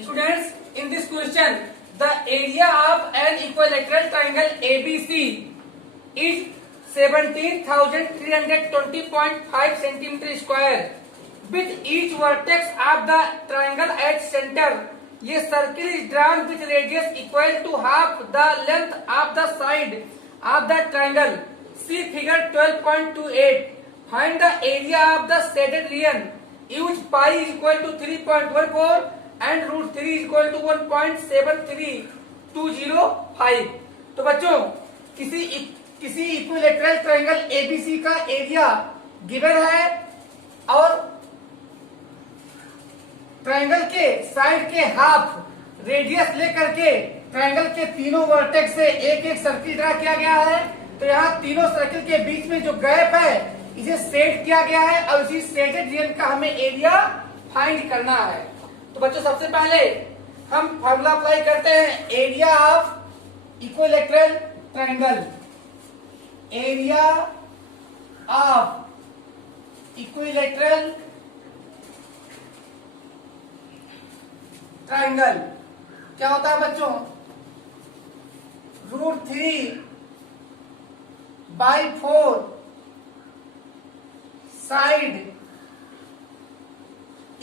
Students, in this question, the area of an equilateral triangle ABC is 17,320.5 centimeter square. With each vertex of the triangle at center, a circle is drawn with radius equal to half the length of the side of the triangle. See figure 12.28. Find the area of the shaded region. Use pi is equal to 3.14 and root 3 is equal to 1.73205. तो बच्चों किसी equilateral triangle ABC का area given है और triangle के side के half radius लेकर के ट्रायंगल के तीनों वर्टेक्स से एक एक सर्किल ड्रा किया गया है। तो यहाँ तीनों सर्किल के बीच में जो गैप है इसे सेट किया गया है और इसी सेटेड रीजन का हमें एरिया फाइंड करना है। तो बच्चों सबसे पहले हम फॉर्मूला अप्लाई करते हैं area of equilateral triangle. Area of equilateral triangle क्या होता है बच्चों? √3/4 साइड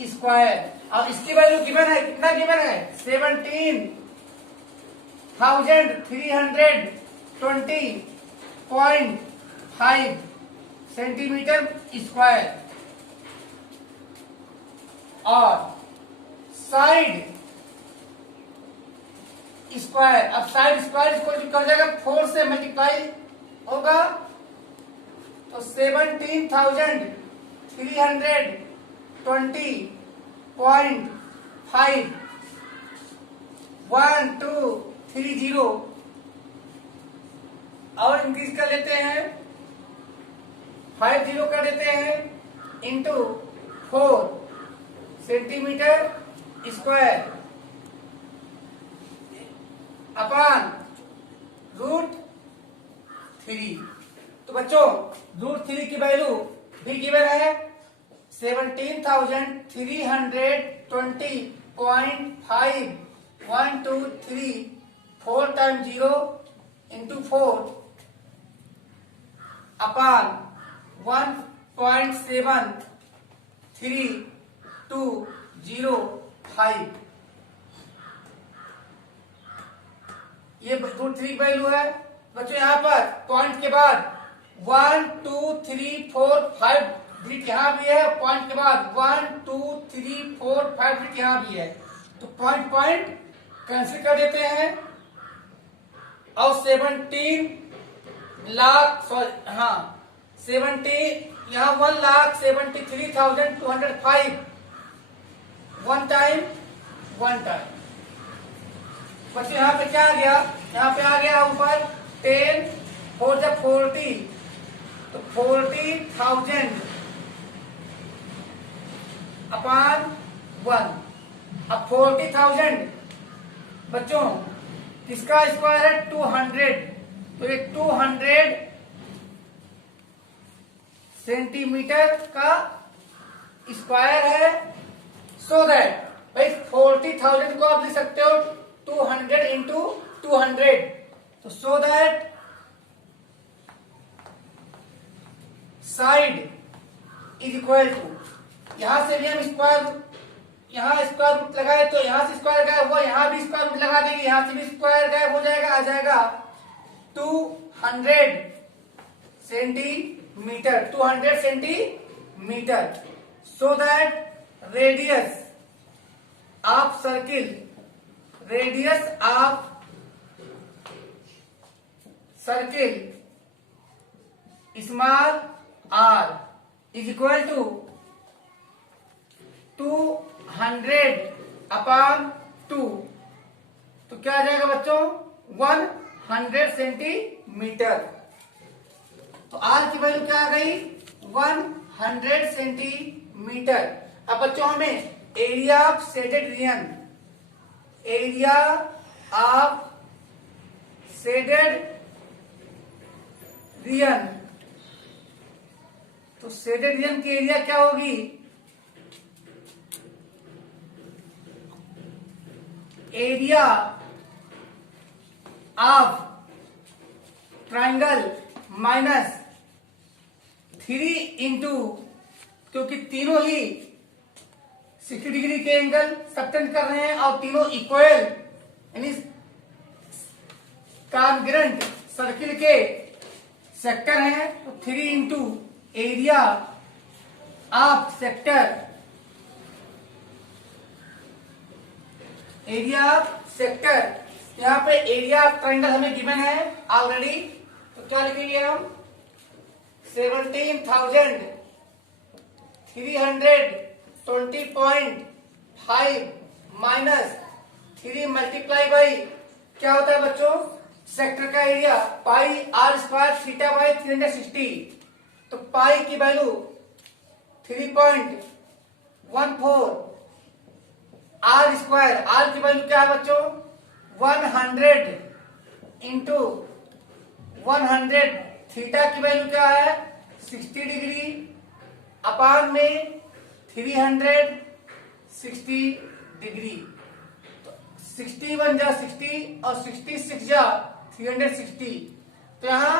स्क्वायर। और इसकी वैल्यू गिवन है, कितना गिवन है? 17,320.5 सेंटीमीटर स्क्वायर और साइड स्क्वायर। अब साइड स्क्वायर इसको जो कर जाएगा 4 से मल्टीप्लाई होगा तो 17,320.5 1230 और इंक्रीज कर लेते हैं 50 कर देते हैं इंटू 4 सेंटीमीटर स्क्वायर अपॉन √3। तो बच्चों √3 की वैल्यू भी गिवन है 17,320.5 123 4 टाइम 0 इंटू 4 अपॉन 1.73205। ये √3 की वैल्यू है बच्चों। यहाँ पर पॉइंट के बाद 1 2 3 4 5 डिजिट यहाँ भी है, पॉइंट के बाद 1 2 3 4 5 डिजिट यहाँ भी है। तो पॉइंट कैंसिल कर देते हैं और 17 यहाँ 1,73,205 वन टाइम बच्चों यहाँ पे क्या आ गया? यहाँ पे आ गया ऊपर 10 4 जब 40 तो 40,000 अपॉन 1। अब 40,000 बच्चों किसका स्क्वायर है? 200। तो ये 200 सेंटीमीटर का स्क्वायर है। सो दैट भाई 40,000 को आप लिख सकते हो 200 इंटू 200। तो so that side is equal to, यहां से भी हम स्क्वायर रूट लगाए तो यहां से स्क्वायर गायब हुआ, यहां भी स्क्वायर रूट लगा देंगे, यहां से भी स्क्वायर गायब हो जाएगा, आ जाएगा 200 centimetre. So that radius of circle small r is equal to 200/2। तो क्या आ जाएगा बच्चों? 100 सेंटीमीटर। तो r की वैल्यू क्या आ गई? 100 सेंटीमीटर। अब बच्चों हमें एरिया ऑफ शेडेड रीजन तो शेडेड रीजन की एरिया क्या होगी? Area of triangle minus 3 into, क्योंकि तीनों ही 60 डिग्री के एंगल सबटेंड कर रहे हैं और तीनों इक्वल यानी कॉन्ग्रुएंट सर्किल के सेक्टर हैं। तो 3 into area of sector, area of sector, यहाँ पे एरिया ऑफ ट्राइंगल हमें गिवन है ऑलरेडी, तो क्या लिखेंगे हम 17,320.5 माइनस 3 मल्टीप्लाई बाई क्या होता है बच्चों सेक्टर का area pi are square theta by 360। तो पाई की वैल्यू 3.14, आर स्क्वायर, आर की वैल्यू क्या है बच्चों 100 इंटू 100, थीटा की वैल्यू क्या है 60 डिग्री अपान में 360 डिग्री। तो 61 जा 60 और 66 जा 360, तो यहाँ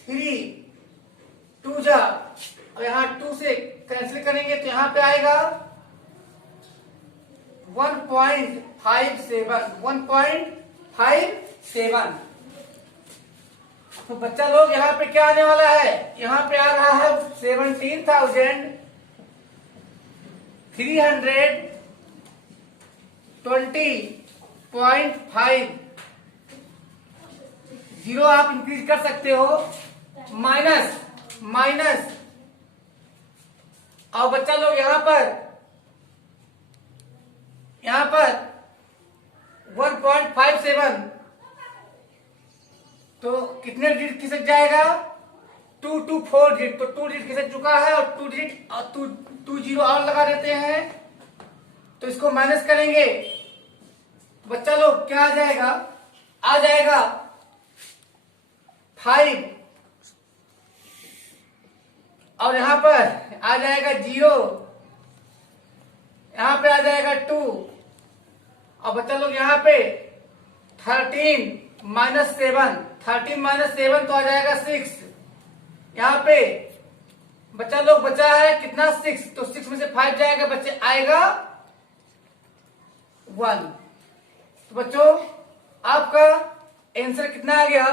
3 2 जा और यहाँ 2 से कैंसिल करेंगे तो यहाँ पे आएगा 1.57। तो बच्चा लोग यहाँ पे क्या आने वाला है, यहाँ पे आ रहा है 17,320.5। जीरो आप इंक्रीज कर सकते हो, माइनस माइनस, और बच्चा लोग यहाँ पर 1.57, तो कितने डिजिट खिसक जाएगा 2 to 4 डिजिट, तो 2 डिजिट खिसक चुका है और 2 डिजिट और 2 जीरो और लगा देते हैं, तो इसको माइनस करेंगे बच्चा लोग क्या आ जाएगा 5 और यहां पर आ जाएगा 0, यहां पे आ जाएगा 2 और बच्चा लोग यहाँ पे 13 माइनस 7 तो आ जाएगा 6। यहाँ पे बच्चा लोग बचा है कितना 6, तो 6 में से 5 जाएगा, बच्चे आएगा 1। तो बच्चों आपका आंसर कितना आ गया,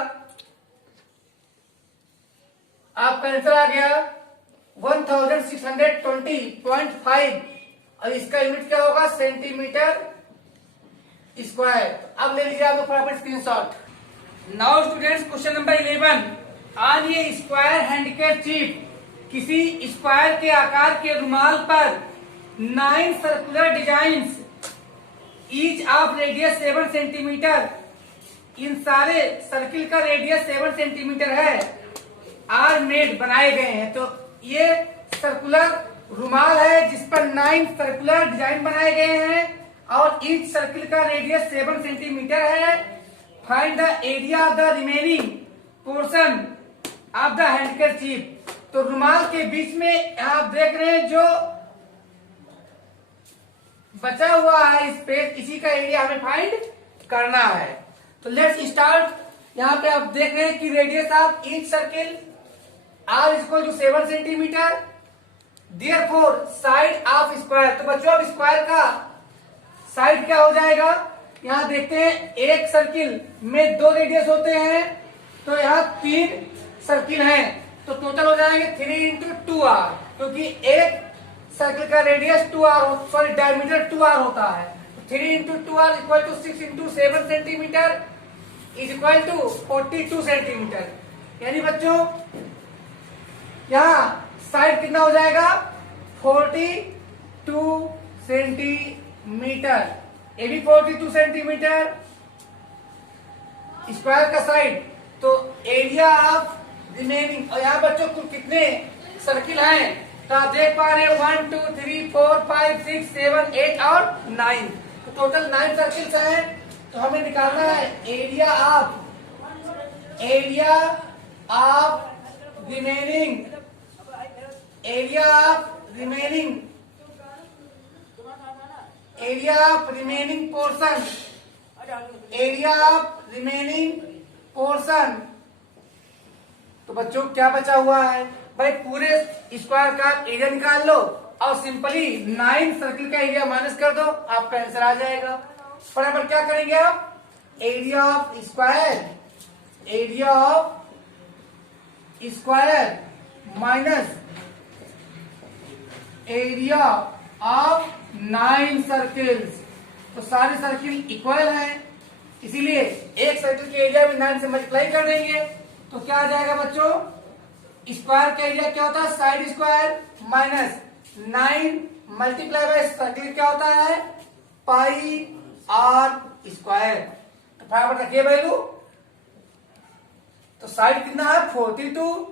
आपका आंसर आ गया 1620.5 और इसका यूनिट क्या होगा सेंटीमीटर स्क्वायर। अब ले लीजिए आप लोग फटाफट screenshot. Now students question number 11, on ये स्क्वायर हैंडकरचीफ, किसी स्क्वायर के आकार के रुमाल पर 9 circular designs each of radius 7 centimetre, इन सारे सर्किल का रेडियस 7 सेंटीमीटर है, आर मेड बनाए गए हैं। तो ये सर्कुलर रुमाल है जिस पर 9 सर्कुलर डिजाइन बनाए गए हैं और ईच सर्किल का रेडियस 7 सेंटीमीटर है। Find the area of the remaining portion of the handkerchief. तो रुमाल के बीच में आप देख रहे हैं जो बचा हुआ है स्पेस, इसी का एरिया हमें फाइंड करना है। तो लेट्स स्टार्ट। यहाँ पे आप देख रहे हैं कि radius of each circle are equal to 7 centimetre, therefore side of square. तो बच्चों अब स्क्वायर का साइड क्या हो जाएगा, यहाँ देखते हैं एक सर्किल में 2 रेडियस होते हैं, तो यहाँ 3 सर्किल हैं, तो टोटल हो जाएंगे 3 इंटू 2r, क्योंकि एक सर्किल का radius 2r, sorry diameter 2r होता है। 3 into 2r equal to 6 into 7 centimetre is equal to 42 centimetre. यानी बच्चों यहाँ साइड कितना हो जाएगा 42 सेंटीमीटर, ये भी 42 सेंटीमीटर स्क्वायर का साइड। तो एरिया ऑफ रिमेनिंग, और यहाँ बच्चों कुल कितने सर्किल हैं, तो आप देख पा रहे हो 1 2 3 4 5 6 7 8 और 9, तो टोटल 9 सर्किल्स हैं। तो हमें निकालना है area of remaining, area of remaining portion, area of remaining portion. तो बच्चों क्या बचा हुआ है भाई, पूरे स्क्वायर का एरिया निकाल लो और सिंपली 9 सर्किल का एरिया माइनस कर दो, आपका आंसर आ जाएगा। बराबर क्या करेंगे आप, area of square, area of square minus area of 9 circles. तो सारे सर्किल इक्वल हैं, इसीलिए एक सर्किल के एरिया में 9 से मल्टीप्लाई कर देंगे। तो क्या आ जाएगा बच्चों, स्क्वायर का एरिया क्या होता है, side square minus 9 multiply by circle क्या होता है, पाई आर स्क्वायर। तो फटाफट रखिए वैल्यू। तो साइड कितना है 42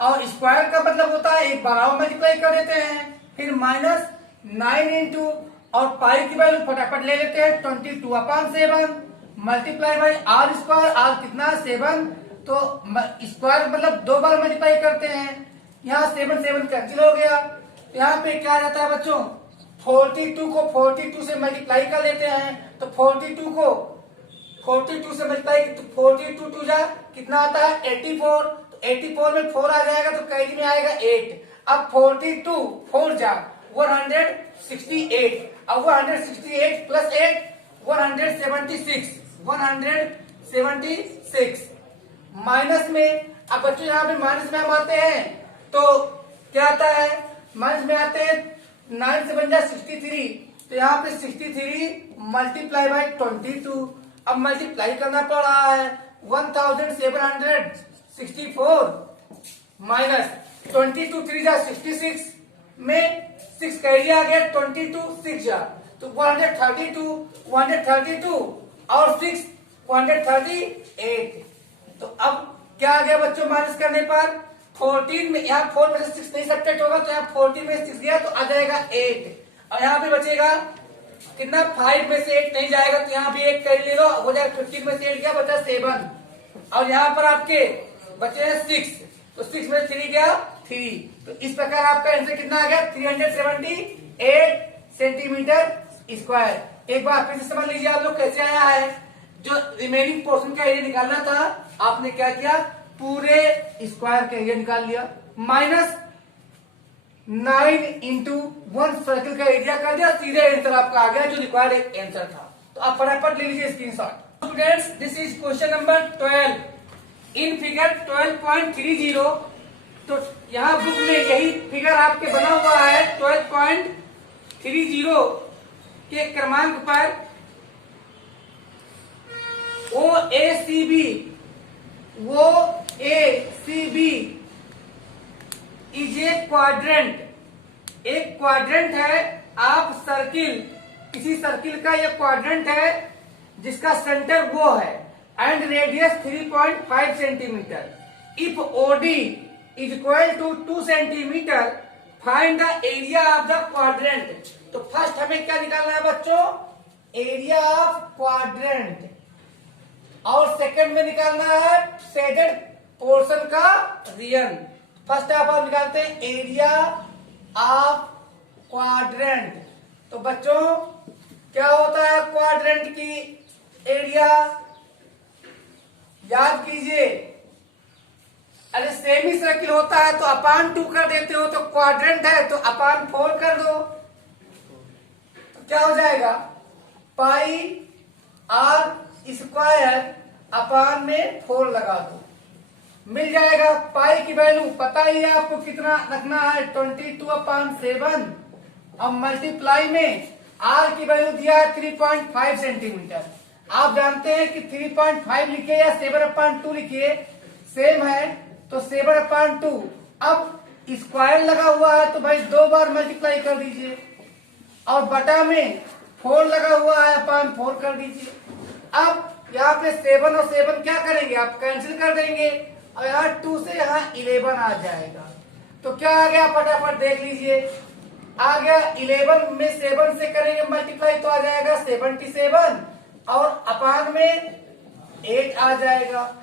और स्क्वायर का मतलब होता है एक बार और मल्टीप्लाई कर देते हैं, फिर माइनस 9 इंटू और पाई की वैल्यू फटाफट ले लेते हैं 22/7 multiply by R square. R कितना 7, तो स्क्वायर मतलब 2 बार मल्टीप्लाई करते हैं, यहाँ 7 कैंसिल हो गया। यहाँ पे क्या रहता है बच्चों, 42 को 42 से मल्टीप्लाई कर लेते हैं। तो 42 को 42 से मल्टीप्लाई, तो 42 टू जा कितना आता है 84। तो 84 में 4 आ जाएगा तो कैरी में आएगा 8। अब 42 4 जा 168, अब 168 प्लस 8 176 माइनस में। अब बच्चों यहाँ पे माइनस में हम आते हैं तो क्या आता है, माइनस में आते हैं 9 से बन जाए 63। तो यहाँ पे 63 मल्टीप्लाई बाई 22। अब मल्टीप्लाई करना पड़ रहा है 1764 माइनस 22 3 जा 66 में 6 कैरी आ गया 22 6 जा तो 132 और 6 138। तो अब क्या आ गया बच्चों, माइनस करने पर 14 में, यहाँ 4 में से 6 नहीं सब्ट्रैक्ट होगा तो यहाँ 14 में 6 गया तो आ जाएगा 8। और यहाँ पे बचेगा कितना, 5 में से 8 नहीं जाएगा तो यहाँ भी 1 कर ले लो, हो जाएगा 15 में से 8 गया बचा 7। और यहाँ पर आपके बचे हैं 6, तो 6 में 3 गया 3। तो इस प्रकार आपका आंसर कितना आ गया 378 सेंटीमीटर स्क्वायर। एक बार फिर से समझ लीजिए आप लोग कैसे आया है। जो रिमेनिंग पोर्शन का एरिया निकालना था आपने क्या किया, पूरे स्क्वायर का एरिया निकाल लिया, माइनस 9 इंटू 1 सर्किल का एरिया कर दिया, सीधे आंसर आपका आ गया जो रिक्वायर्ड आंसर था। तो आप फटाफट ले लीजिए screenshot. Students this is question number 12 in figure 12.30। तो यहाँ बुक में यही फिगर आपके बना हुआ है 12.30 के क्रमांक पर OACB इज ए क्वाड्रेंट। एक क्वाड्रेंट है, आप सर्किल, किसी सर्किल का ये क्वाड्रेंट है जिसका सेंटर वो है and radius 3.5 centimetre. If OD is equal to 2 centimetre find the area of the quadrant. तो फर्स्ट हमें क्या निकालना है बच्चों, एरिया ऑफ क्वाड्रेंट, और सेकंड में निकालना है शेडेड पोर्शन का रीजन। फर्स्ट आप निकालते हैं एरिया ऑफ क्वाड्रेंट। तो बच्चों क्या होता है क्वाड्रेंट की एरिया, याद कीजिए, अरे सेमी सर्किल होता है तो अपान 2 कर देते हो, तो क्वाड्रेंट है तो अपान 4 कर दो। तो क्या हो जाएगा, पाई आर स्क्वायर अपान में 4 लगा दो, मिल जाएगा। पाई की वैल्यू पता ही है आपको कितना रखना है 22/7। अब मल्टीप्लाई में आर की वैल्यू दिया है 3.5 सेंटीमीटर। आप जानते हैं कि 3.5 लिखिए या 7/2 लिखिए सेम है, तो 7/2। अब स्क्वायर लगा हुआ है तो भाई 2 बार मल्टीप्लाई कर दीजिए, और बटा में 4 लगा हुआ है अपान 4 कर दीजिए। अब यहाँ पे 7 और 7 क्या करेंगे, आप कैंसिल कर देंगे और यहाँ 2 से यहाँ 11 आ जाएगा। तो क्या आ गया फटाफट देख लीजिए, आ गया 11 में 7 से करेंगे मल्टीप्लाई तो आ जाएगा 77 और अपान में 8 आ जाएगा।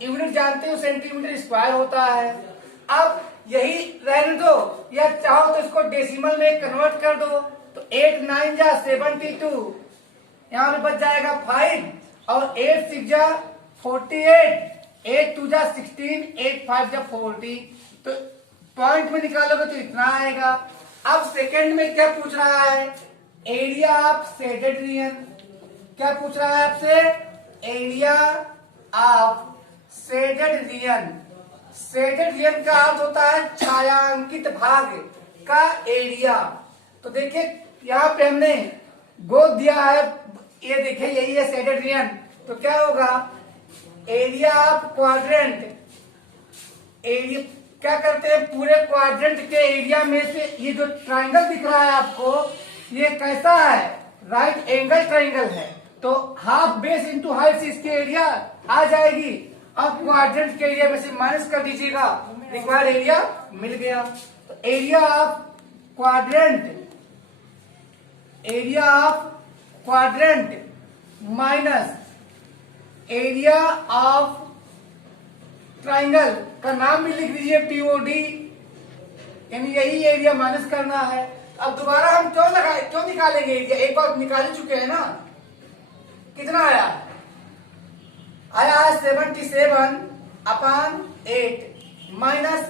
यूनिट जानते हो सेंटीमीटर स्क्वायर होता है। अब यही रहने दो, या चाहो तो इसको डेसिमल में कन्वर्ट कर दो। तो 8 9 जा 72, यहाँ पे बच जाएगा 5 और 8 6 जा 48, 8 2 जा 16, 8 5 जा 40। तो पॉइंट में निकालोगे तो इतना आएगा। अब सेकंड में क्या पूछ रहा है, एरिया ऑफ शेडेड रीजन। क्या पूछ रहा है आपसे, area of shaded region. Shaded region का अर्थ होता है छायांकित भाग का एरिया। तो देखिए यहाँ पे हमने गोद दिया है, ये देखिए यही है शेडेड रीजन। तो क्या होगा, एरिया ऑफ क्वाड्रेंट। एरिया क्या करते हैं, पूरे क्वाड्रेंट के एरिया में से ये जो ट्राइंगल दिख रहा है आपको, ये कैसा है, राइट एंगल ट्राइंगल है। तो हाफ बेस इंटू हाइट से इसकी एरिया आ जाएगी। अब क्वाड्रेंट के एरिया में से माइनस कर दीजिएगा, रिक्वायर्ड एरिया मिल गया। तो area of quadrant, area of quadrant minus area of triangle का नाम भी लिख दीजिए पीओडी, यानी यही एरिया माइनस करना है। अब दोबारा हम क्यों निकालेंगे एरिया, एक बार निकाल चुके हैं ना। कितना आया, आया है 77/8 माइनस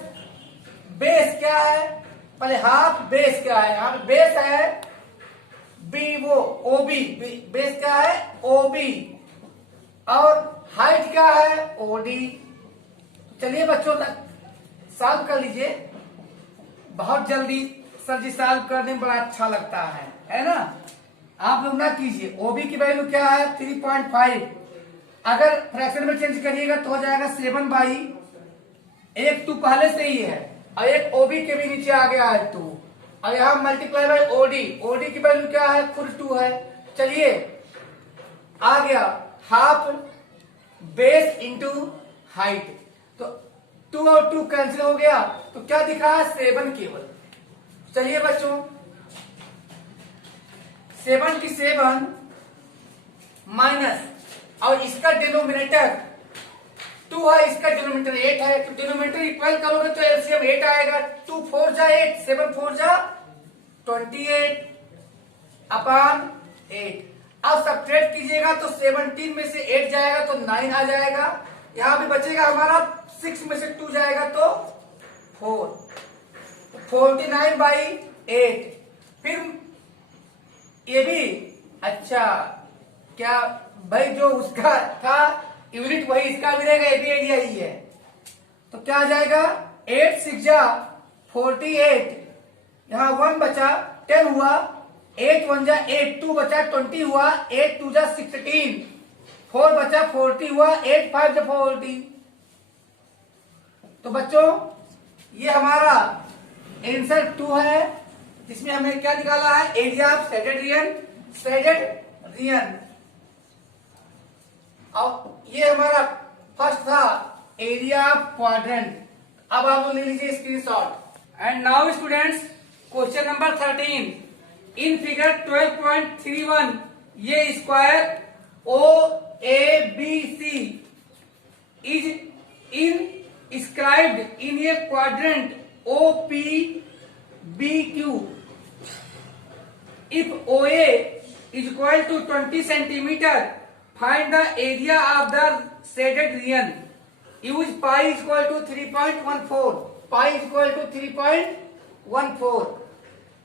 बेस क्या है, पहले हाफ बेस क्या है, यहाँ पे बेस है बी, वो ओबी, बेस क्या है ओबी, और हाइट क्या है ओडी। चलिए बच्चों तक सॉल्व कर लीजिए, बहुत जल्दी सर जी सॉल्व करने में बड़ा अच्छा लगता है ना। आप लोग ना कीजिए, ओबी की वैल्यू क्या है 3.5, अगर फ्रैक्शन में चेंज करिएगा तो हो जाएगा 7/, एक 2 पहले से ही है और एक ओबी के भी नीचे आ गया है 2, और यहाँ मल्टीप्लाई बाई ओडी, ओडी की वैल्यू क्या है खुद 2 है। चलिए आ गया हाफ बेस इंटू हाइट, तो 2 और 2 कैंसिल हो गया, तो क्या दिख रहा है 7 केवल। चलिए बच्चों 7 की 7 माइनस, और इसका डिनोमिनेटर 2 है, इसका डिनोमिनेटर 8 है, तो डिनोमिनेटर इक्वल करोगे तो एलसीएम 8 आएगा। 2 4 जा 8, 7 4 जा 28/8। अब सब्ट्रैक्ट कीजिएगा तो 17 में से 8 जाएगा तो 9 आ जाएगा, यहां भी बचेगा हमारा 6 में से 2 जाएगा तो 4, 49/8। फिर ये भी अच्छा, क्या भाई जो उसका था यूनिट वही इसका भी रहेगा, ये भी एरिया ही है। तो क्या आ जाएगा 8 6 जा 48, यहां 1 बचा 10 हुआ, 8 1 जा 8, 2 बचा 20 हुआ, 8 2 जा 16, 4 बचा 40 हुआ, 8 5 जा 40। तो बच्चों ये हमारा आंसर 2 है, जिसमें हमें क्या निकाला है, area of shaded region, shaded reason. और ये हमारा फर्स्ट था एरिया ऑफ क्वाड्रेंट। अब आप लोग ले लीजिए screenshot. And now students question number 13, in figure 12.31 ये square O A B C is inscribed in a quadrant OPBQ. If OA is equal to 20 centimeter, find the area of the shaded region. Use pi is equal to 3.14. Pi is equal to 3.14.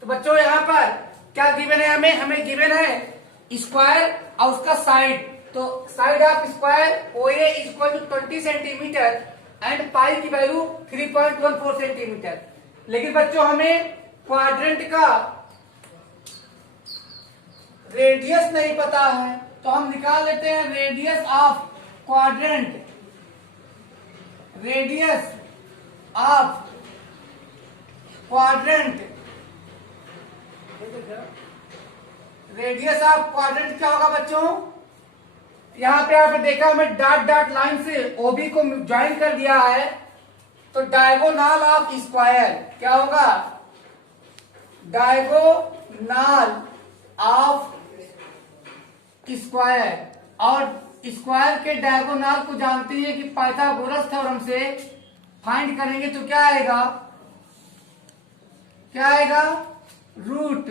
तो बच्चों यहाँ पर क्या given है, हमें given है square और उसका साइड। तो side of square OA is equal to 20 centimetre and pi की वैल्यू 3.14 सेंटीमीटर। लेकिन बच्चों हमें क्वाड्रेंट का रेडियस नहीं पता है, तो हम निकाल लेते हैं radius of quadrant. Radius of quadrant, radius of quadrant क्या होगा बच्चों, यहां पे आपने देखा हमें डॉट डॉट लाइन से ओबी को ज्वाइन कर दिया है, तो डायगोनल ऑफ स्क्वायर क्या होगा, डायगोनल ऑफ स्क्वायर। और स्क्वायर के डायगोनल को जानते हैं कि पाइथागोरस थ्योरम से फाइंड करेंगे तो क्या आएगा, क्या आएगा, रूट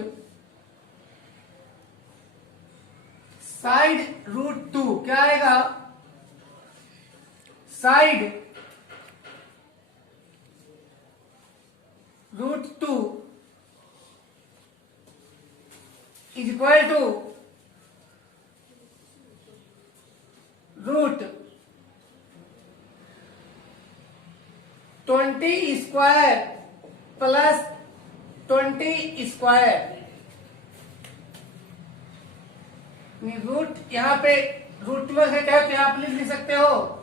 साइड रूट 2 क्या आएगा, side root 2 is equal to root 20 square plus 20 square. Root यहां पे रूट 2 है क्या, तो यहां पे लिख सकते हो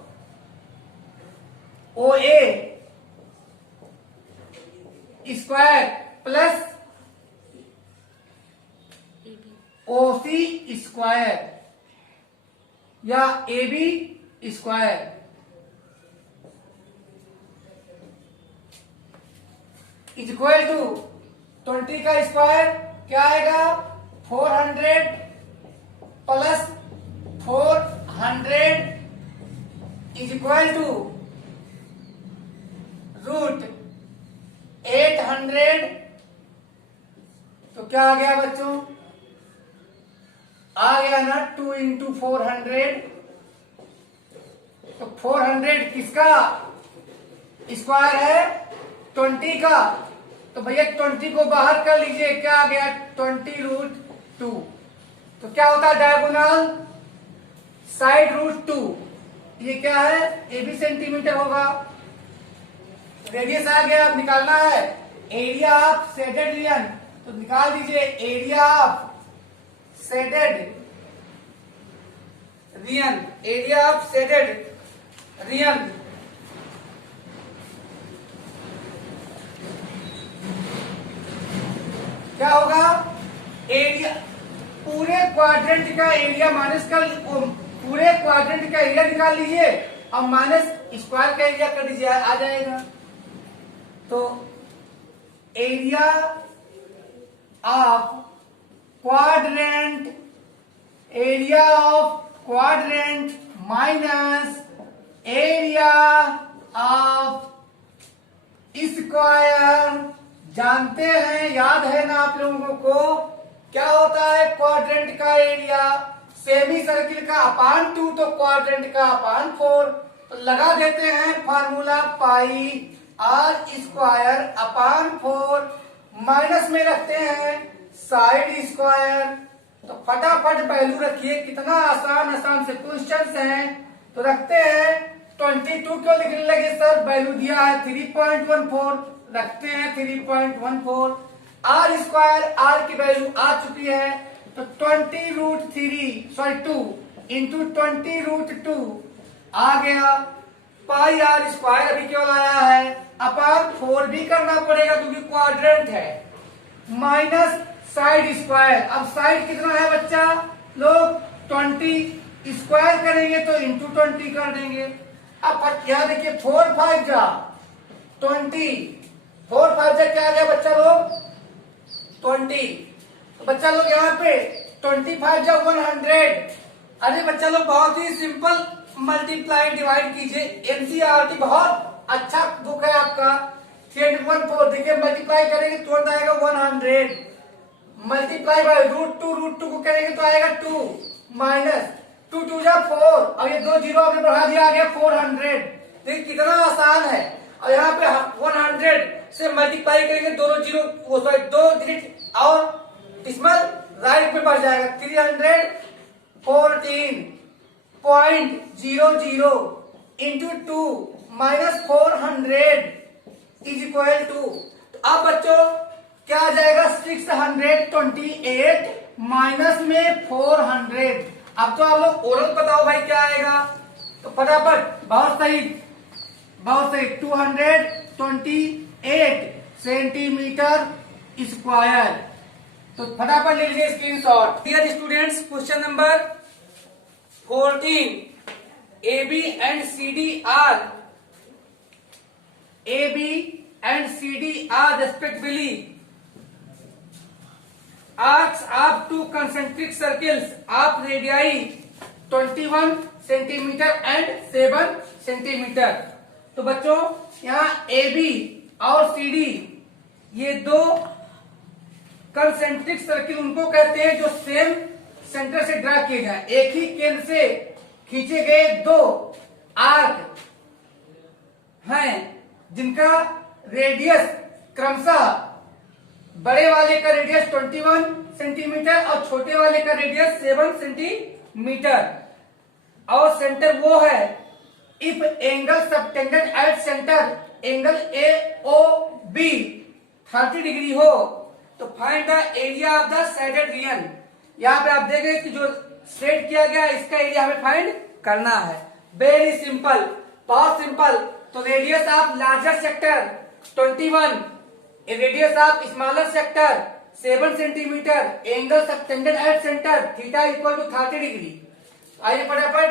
O A square plus O C square या A B square. Is equal to 20 का स्क्वायर क्या आएगा, 400 plus 400 is equal to root 800। तो क्या आ गया बच्चों, आ गया ना 2 इंटू 400। तो 400 किसका स्क्वायर है, 20 का। तो भैया 20 को बाहर कर लीजिए, क्या आ गया 20 रूट 2। तो क्या होता है डायगोनल, साइड रूट 2, ये क्या है, ए बी सेंटीमीटर होगा। रेडियस आ गया, अब निकालना है एरिया ऑफ शेडेड रीजन। तो निकाल दीजिए area of shaded region, area of shaded reason. क्या होगा, एरिया पूरे क्वाड्रेंट का एरिया माइनस कर, पूरे क्वाड्रेंट का एरिया निकाल लीजिए और माइनस स्क्वायर का एरिया कर दीजिए, आ जाएगा। तो area of quadrant, area of quadrant minus area of square. जानते हैं, याद है ना आप लोगों को, क्या होता है क्वाड्रेंट का एरिया, सेमी सर्किल का अपान 2 तो क्वाड्रेंट का अपान 4। तो लगा देते हैं formula pi are square upon 4, minus में रखते हैं साइड स्क्वायर। तो फटाफट वैल्यू रखिए, कितना आसान आसान से क्वेश्चंस हैं। तो रखते हैं 22 क्यों लिखने लगे सर, वैल्यू दिया है 3.14, रखते हैं 3.14। आर स्क्वायर, आर की वैल्यू आ चुकी है, तो 20 रूट 2 इंटू 20 रूट 2 आ गया। पाई आर स्क्वायर अभी केवल आया है, अपान 4 भी करना पड़ेगा क्योंकि क्वाड्रेंट है, माइनस साइड स्क्वायर। अब साइड कितना है बच्चा लोग, 20 स्क्वायर करेंगे तो इंटू 20 कर देंगे। अब यहाँ देखिए 4 5 जा 20, 4 5 जा क्या आ गया बच्चा लोग 20। तो बच्चा लोग यहाँ पे 25 जा 100। अरे बच्चा लोग बहुत ही सिंपल मल्टीप्लाई डिवाइड कीजिए, एनसीईआरटी बहुत अच्छा बुक है आपका 314। देखिए मल्टीप्लाई करेंगे तुरंत आएगा 100, मल्टीप्लाई बाय रूट 2 को करेंगे तो आएगा 2, माइनस 2 2 जा 4 और ये 2 जीरो आपने बढ़ा दिया, आ गया 400। देखिए कितना आसान है। और यहाँ पे 100 से मल्टीप्लाई करेंगे, दोनों जीरो वो सॉरी 2 डिजिट और डिसिमल राइट में बढ़ जाएगा, 314.00 into 2 minus 400 is equal to. अब बच्चों क्या आ जाएगा 628 माइनस में 400। अब तो आप लोग ओरल बताओ भाई क्या आएगा, तो फटाफट बहुत सही 228 सेंटीमीटर स्क्वायर। तो फटाफट ले लीजिए screenshot. Dear students, question number 14, AB and CD are respectively arcs of 2 concentric circles of radii 21 centimetre and 7 centimetre. तो बच्चों यहाँ AB और CD ये दो कंसेंट्रिक सर्किल उनको कहते हैं जो सेम सेंटर से ड्रा किए जाए। एक ही केंद्र से खींचे गए दो आर्क हैं जिनका रेडियस क्रमशः बड़े वाले का रेडियस 21 सेंटीमीटर और छोटे वाले का रेडियस 7 सेंटीमीटर, और सेंटर वो है if angle subtended at centre angle A O B 30 degree हो तो find the area of the shaded region. यहाँ पे आप देखें कि जो शेड किया गया इसका एरिया हमें फाइंड करना है। वेरी सिंपल, बहुत सिंपल। तो radius of larger sector 21, radius of smaller sector 7 centimetre, angle subtended at centre theta equal to 30 degree. आइए फटाफट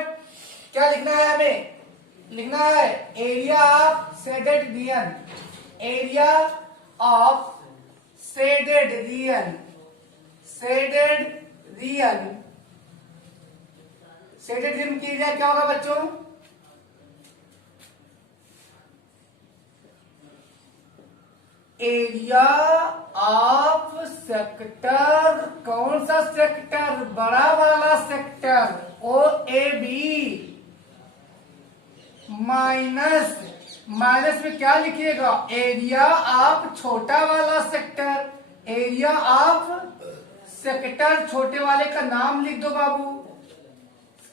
क्या लिखना है, हमें लिखना है area of shaded region, area of shaded region, shaded region, shaded region की एरिया क्या होगा बच्चों? एरिया ऑफ सेक्टर, कौन सा सेक्टर? बड़ा वाला sector O A B, minus, minus में क्या लिखिएगा? एरिया ऑफ छोटा वाला सेक्टर, एरिया ऑफ सेक्टर छोटे वाले का नाम लिख दो बाबू,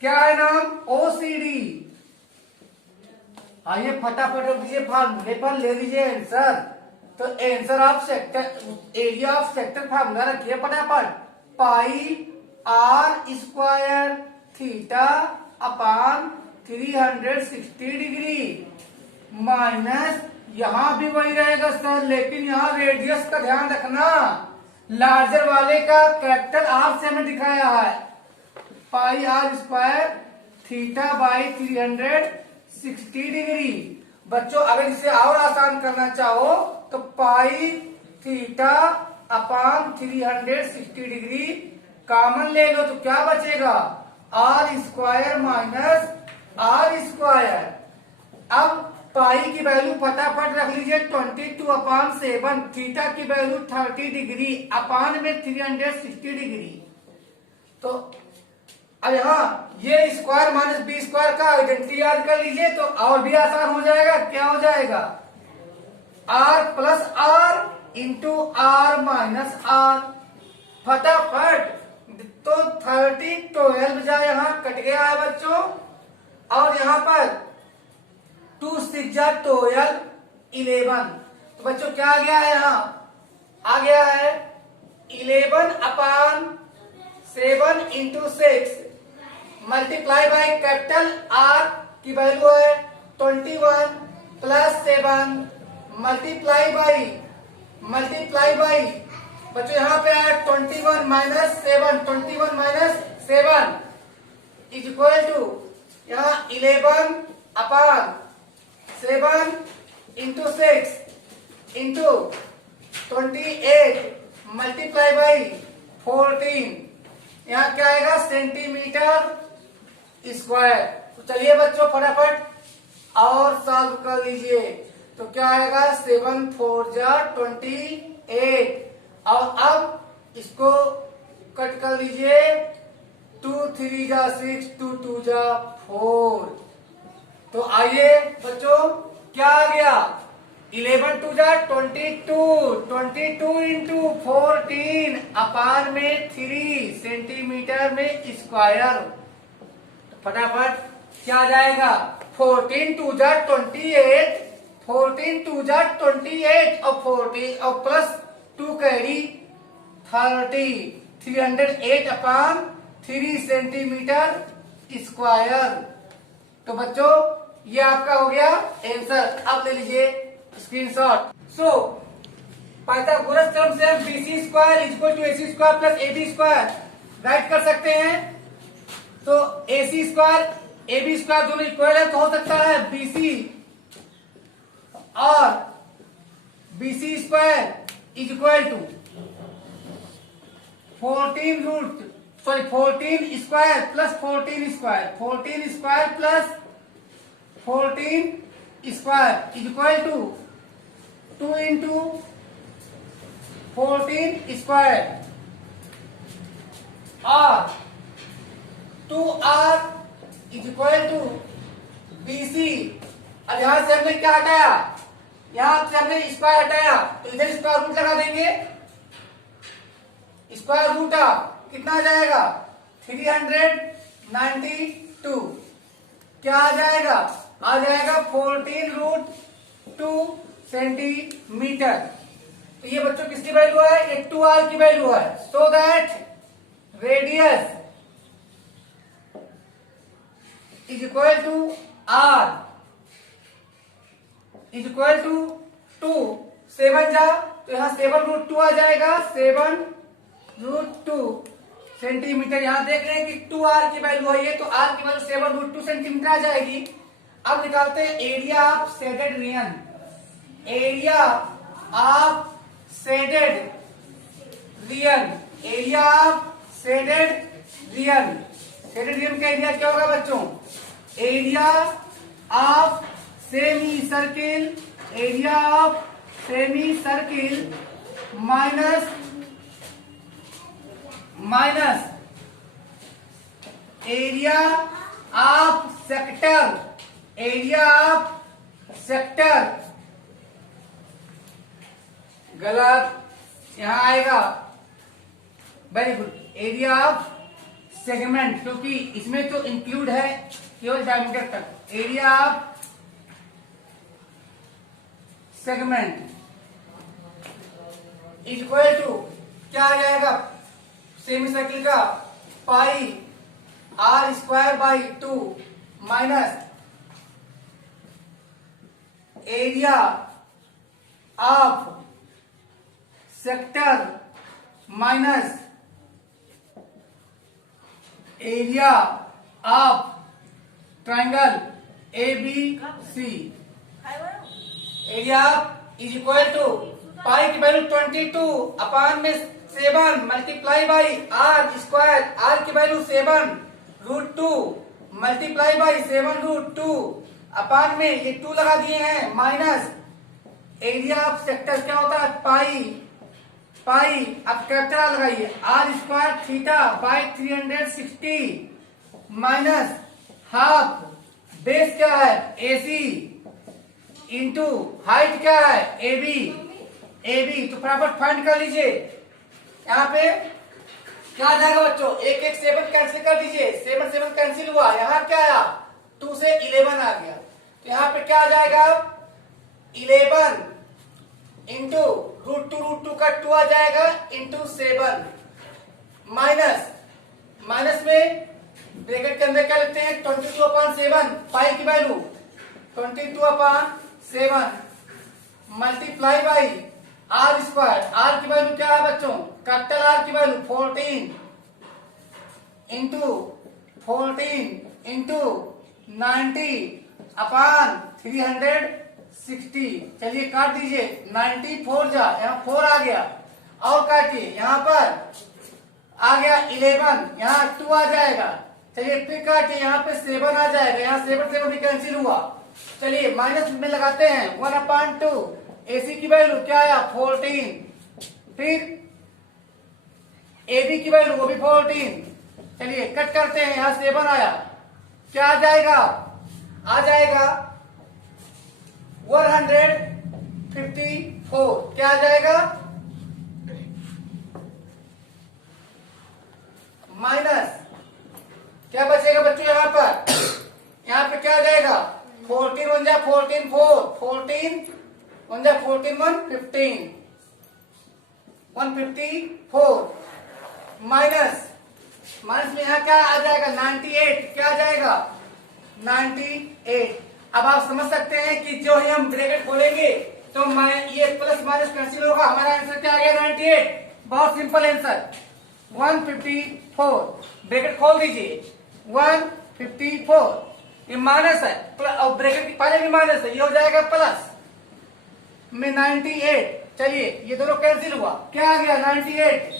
क्या है नाम? ओसीडी। आइए फटाफट रख दीजिए, फार्मूले पर ले लीजिए आंसर। तो answer of sector, area of sector formula रखिए फटाफट, pi are square theta upon 360 degree, minus यहां भी वही रहेगा सर, लेकिन यहां रेडियस का ध्यान रखना, लार्जर वाले का कैपिटल आर से हमें दिखाया है, pi are square theta by 360 degree. बच्चों अगर इसे और आसान करना चाहो तो pi theta upon 360 degree common ले लो तो क्या बचेगा? R square minus r square. अब पाई की वैल्यू फटाफट रख लीजिए 22 अपान 7, थीटा की वैल्यू 30 डिग्री, अपान में 360 डिग्री। तो अब यहाँ ये स्क्वायर माइनस बी स्क्वायर का आइडेंटिटी याद कर लीजिए तो और भी आसान हो जाएगा। क्या हो जाएगा? R plus R into R minus R. फटाफट तो 30 12 जाए यहाँ कट गया है बच्चों, और यहाँ पर 2 6 12 11। तो बच्चों क्या आ गया है? यहाँ आ गया है 11 upon 7 into 6 multiply by capital R की वैल्यू है 21 प्लस 7 मल्टीप्लाई बाई बच्चों यहाँ पे है 21 minus 7, 21 minus 7 is equal to यहाँ 11 upon 7 into 6 into 28 multiply by 14, यहाँ क्या आएगा? Centimetre square. तो चलिए बच्चों फटाफट और सॉल्व कर लीजिए। तो क्या आएगा? 7 4 जा 28, और अब इसको कट कर लीजिए, 2 3 जा 6, 2 2 जा 4। तो आइए बच्चों क्या आ गया? 11 2 जा 22, 22 इंटू 14 अपान में 3 सेंटीमीटर में स्क्वायर। फटाफट क्या आ जाएगा? 14 2 जा 28, 14 2 जा 28 और 14 और प्लस 2 कैरी 30, 308 अपान 3 सेंटीमीटर स्क्वायर। तो बच्चों ये आपका हो गया आंसर। अब ले लीजिए स्क्रीनशॉट। सो पाइथागोरस थ्योरम से हम BC square equal to AC square plus AB square right कर सकते हैं। तो एसी स्क्वायर एबी स्क्वायर दोनों इक्वल है तो हो सकता है बीसी और BC square is equal to 14 square plus 14 square, 14 square plus 14 square is equal to 2 into 14 square, और 2R is equal to BC। अब यहां से हमने क्या हटाया, यहां से हमने स्क्वायर हटाया तो इधर स्क्वायर रूट लगा देंगे। स्क्वायर रूट कितना आ जाएगा 392। क्या आ जाएगा 14√2 सेंटीमीटर। तो ये बच्चों किसकी वैल्यू है, ये 2R की वैल्यू है। So that radius is equal to R is equal to 2। 7 जा तो यहां 7√2 आ जाएगा, 7√2 सेंटीमीटर। यहां देख रहे हैं कि 2R की वैल्यू है ये, तो R की वैल्यू 7√2 सेंटीमीटर आ जाएगी। अब निकालते हैं area of shaded region. Area of shaded region, area of shaded region. Shaded region का एरिया क्या होगा बच्चों, area of semi circle, area of semi circle minus area of sector, area of sector. गलत, यहां आएगा very good, area of segment, क्योंकि इसमें तो इंक्लूड है केवल डायमीटर तक। Area of segment is equal to क्या आ जाएगा, सेमी सर्किल का pi R²/2 minus area of sector minus area of triangle ABC। Area is equal to pi की वैल्यू 22 अपान में 7 मल्टीप्लाई बाई R²। R की value 7√2 multiply by 7√2 upon में ये 2 लगा दिए हैं माइनस एरिया ऑफ सेक्टर क्या होता है पाई। अब कैपिटल लगाइए R²θ/360 माइनस हाफ बेस क्या है AC इंटू हाइट क्या है AB। तो फटाफट फाइंड कर लीजिए। यहाँ पे क्या आ जाएगा बच्चों, 7 कैंसिल कर दीजिए, 7 कैंसिल हुआ। यहाँ क्या आया 2 से 11 आ गया, तो यहाँ पे क्या आ जाएगा 11 इंटू √2 का 2 आ जाएगा इंटू 7 माइनस में ब्रैकेट के अंदर क्या लिखते हैं 22/7 पाई की value 22/7 multiply by R²। R की वैल्यू क्या है बच्चों, कैपिटल R की वैल्यू 14 इंटू 90/360। चलिए काट दीजिए, 94 जा, यहाँ 4 आ गया और काटिए, यहाँ पर आ गया 11, यहाँ 2 आ जाएगा। चलिए फिर काटिए, यहाँ पे 7 आ जाएगा, यहाँ 7 भी कैंसिल हुआ। चलिए माइनस में लगाते हैं 1/2। AC की वैल्यू क्या आया 14, फिर AB की वैल्यू वो भी 14। चलिए कट करते हैं, यहाँ 7 आया, क्या आ जाएगा 154। क्या आ जाएगा माइनस क्या बचेगा बच्चों, यहाँ पे क्या आ जाएगा 14 1 जा 14 4 14 1 जा 14 1 154 माइनस में यहाँ क्या आ जाएगा 98। क्या आ जाएगा 98। अब आप समझ सकते हैं कि जो ही हम ब्रैकेट खोलेंगे तो ये प्लस माइनस कैंसिल होगा, हमारा आंसर क्या आ गया 98। बहुत सिंपल आंसर 154। ब्रैकेट खोल दीजिए 154, ये माइनस है और ब्रैकेट के पहले भी माइनस है, ये हो जाएगा प्लस में 98। चलिए ये दोनों कैंसिल हुआ, क्या आ गया 98।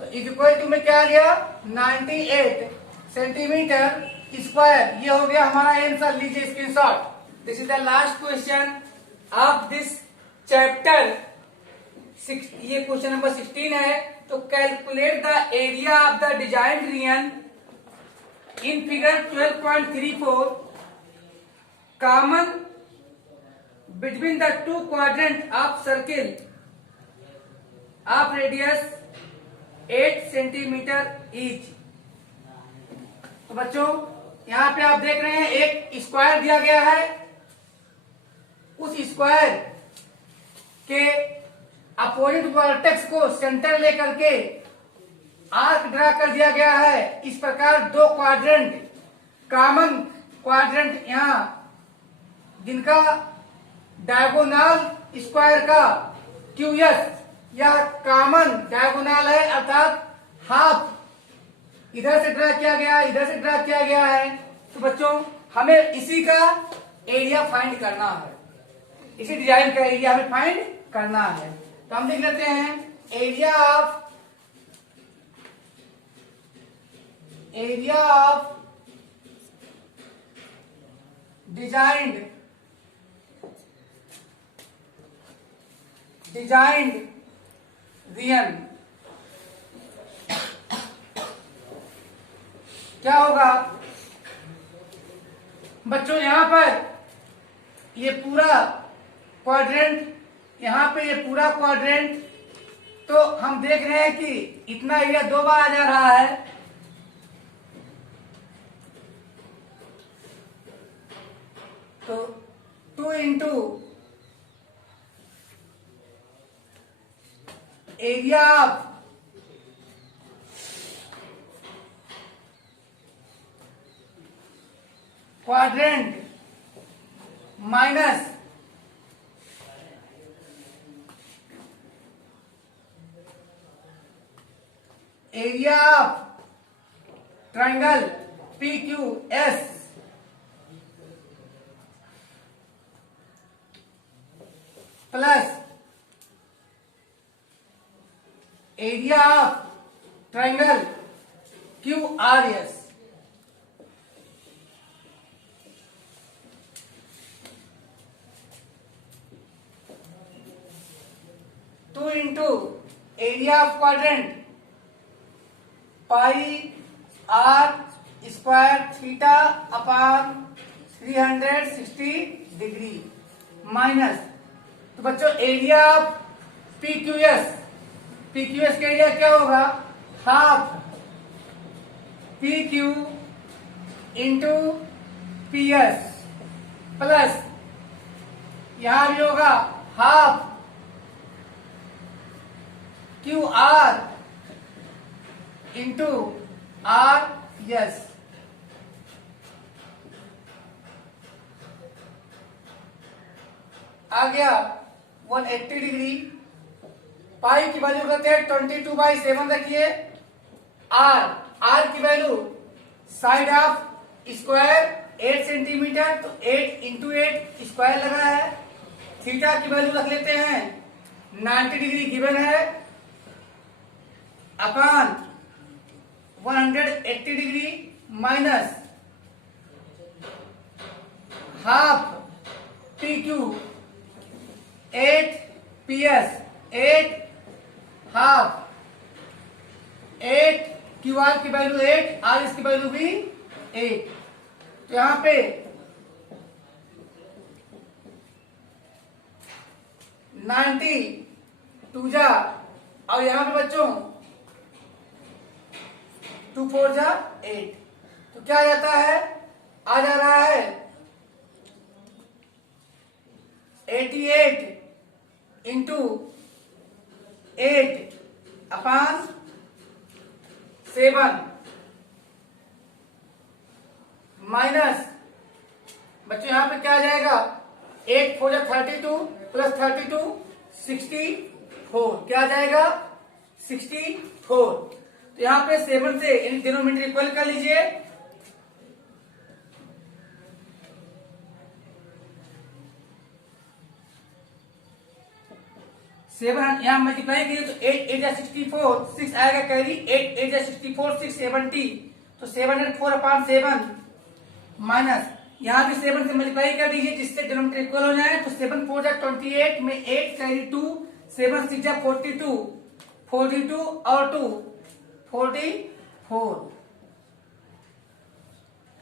तो इक्वल टू में क्या आ गया 98 सेंटीमीटर स्क्वायर। ये हो गया हमारा आंसर, लीजिए screenshot. This is the last question of this chapter. ये क्वेश्चन नंबर 16 है। तो calculate the area of the design region In figure 12.34, common between the two quadrants of circle of radius 8 centimetre each. तो बच्चों यहाँ पे आप देख रहे हैं एक स्क्वायर दिया गया है, उस स्क्वायर के अपोजिट वर्टेक्स को सेंटर लेकर के आर्क ड्रा कर दिया गया है. इस प्रकार दो क्वाड्रेंट, कॉमन क्वाड्रेंट यहाँ जिनका डायगोनल स्क्वायर का क्यूएस यह कॉमन डायगोनल है, अर्थात हाफ इधर से ड्रा किया गया, इधर से ड्रा किया गया है. तो बच्चों हमें इसी का एरिया फाइंड करना है, इसी डिजाइन का एरिया हमें फाइंड करना है. तो हम लिख लेते हैं एरिया ऑफ डिजाइंड रीजन क्या होगा बच्चों. यहां पर ये पूरा क्वाड्रेंट, यहां पे ये पूरा क्वाड्रेंट, तो हम देख रहे हैं कि इतना एरिया दो बार आ जा रहा है. तो 2 इंटू area of quadrant minus area of triangle PQS plus area of triangle QRS. Two into area of quadrant pi are square theta upon 360 degree minus. तो बच्चों एरिया ऑफ PQS का एरिया क्या होगा, half PQ into PS plus यहां भी होगा half QR into RS. आ गया 180 डिग्री. पाई की वैल्यू करते हैं 22/7 रखिए. आर की value side of square 8 centimetre, तो 8 इंटू 8 स्क्वायर लगा है. थीटा की वैल्यू रख लेते हैं 90 डिग्री गिवन है अपान 180 degree minus half PQ 8 PS 8 half 8 QR की वैल्यू 8, RS की वैल्यू भी 8. तो यहां पे 90 2 जा, और यहां पे बच्चों 2 4 जा 8. तो क्या आ जाता है, आ जा रहा है 88 इंटू 8 अपान 7 माइनस बच्चों यहां पे क्या आ जाएगा, 8 4 जा 32 प्लस 32 64. क्या आ जाएगा 64. तो यहां पे 7 से इन डिनोमिनेटर इक्वल कर लीजिए. सेवन यहां मल्टीप्लाई करिए तो 8 8 जा 64, 6 आएगा कैरी, 8 8 जा 64, 6 70. तो 704 अपान 7 माइनस यहां भी 7 से मल्टीप्लाई कर दीजिए जिससे डिनोमिनेटर इक्वल हो जाए. तो 7 4 जा 28 में 8 कैरी 2, 7 6 जा 42, 42 और 2 44.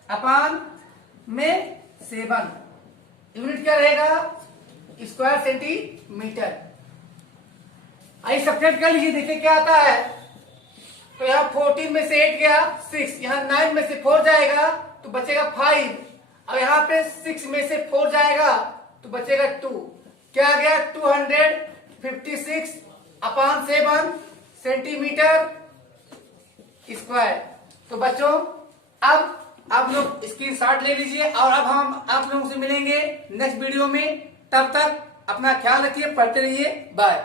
अपान में 7, यूनिट क्या रहेगा, स्क्वायर सेंटीमीटर। आइए सब्ट्रैक्ट कर लीजिए, देखिए क्या आता है। तो यहाँ 14 में से 8 गया 6, यहाँ 9 में से 4 जाएगा तो बचेगा 5, और यहाँ पे 6 में से 4 जाएगा तो बचेगा 2। क्या आ गया, 256 अपान 7 सेंटीमीटर स्क्वायर। तो बच्चों अब आप लोग स्क्रीनशॉट ले लीजिए, और अब हम आप लोगों से मिलेंगे नेक्स्ट वीडियो में। तब तक अपना ख्याल रखिए, पढ़ते रहिए, बाय।